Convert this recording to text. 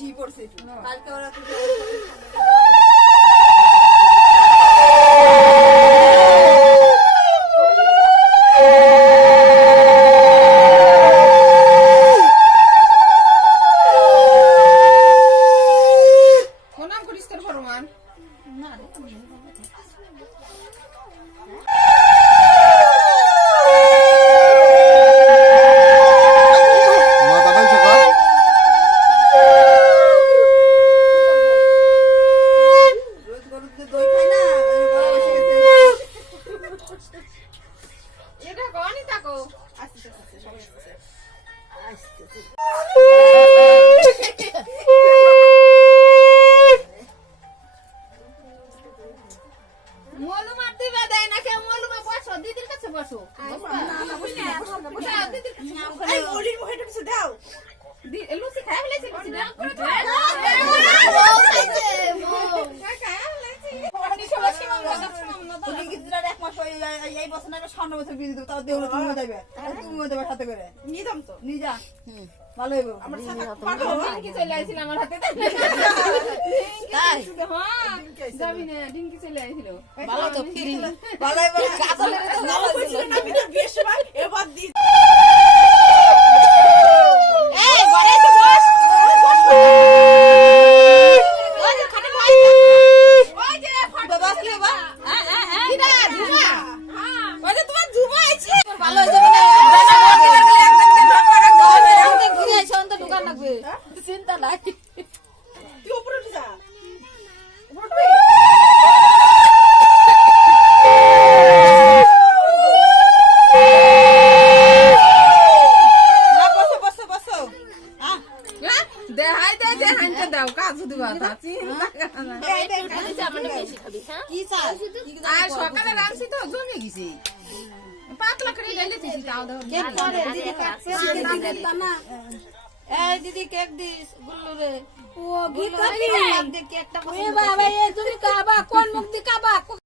বেশি পড়ছে। কালকে ওরা তো প্রণাম করিস তোর ভগবান মাথাটাই সকাল রোজ গরুর দুধ দই খায় না ওই গলা বসে গেছে। এটা কনি থাকো আসতেছে, আসতেছে, সবাই আসতেছে। আসতেছে। মলু মারতে দেয় না কে মলু বসো দিদির কাছে বসো দাও। লুচি খাই ফেলেছে লুচি না এই- বছর না এবার সামনের বছর বিয়ে দিবো, তাও দেবো তুমিও দেবে। তুমিও দেবে সাথে করে। নিয়ে যা। ভালো হইব। হইবো। ডিঙ্কি চলে আইছিল আমার হাতে। তাই। হ্যাঁ যাবি না ডিঙ্কি চলে আইছিল। ভালো তো ফিরি। ভালো হইবো। কাজলের তো ভালো ছিল এই ঘরে এসে বস ওই যে খাটে বস ওই যে বাবা আসলে বাবা। হ্যাঁ হ্যাঁ হ্যাঁ কিরা জুমা ওই যে তোমার জুমা আইছে ভালো হয়ে যাবে না বেলা বলতে লাগলে একদম দিন ধরে করে ঘরে ঘুরে এসে অন্ত দোকান লাগবে চিন্তা নাই তুই উপরে উঠে যা। না, বসো, বসো, বসো। আহ, দেখাই দে যে দাও কাজু দিবা চাস আর সকালে রাখছি এই দিদি কেক দিস গুল্লু রে। ও গীতা কেকটা পছন্দ বাবা এ তুমি কাবা কোন মুক্তি কাবা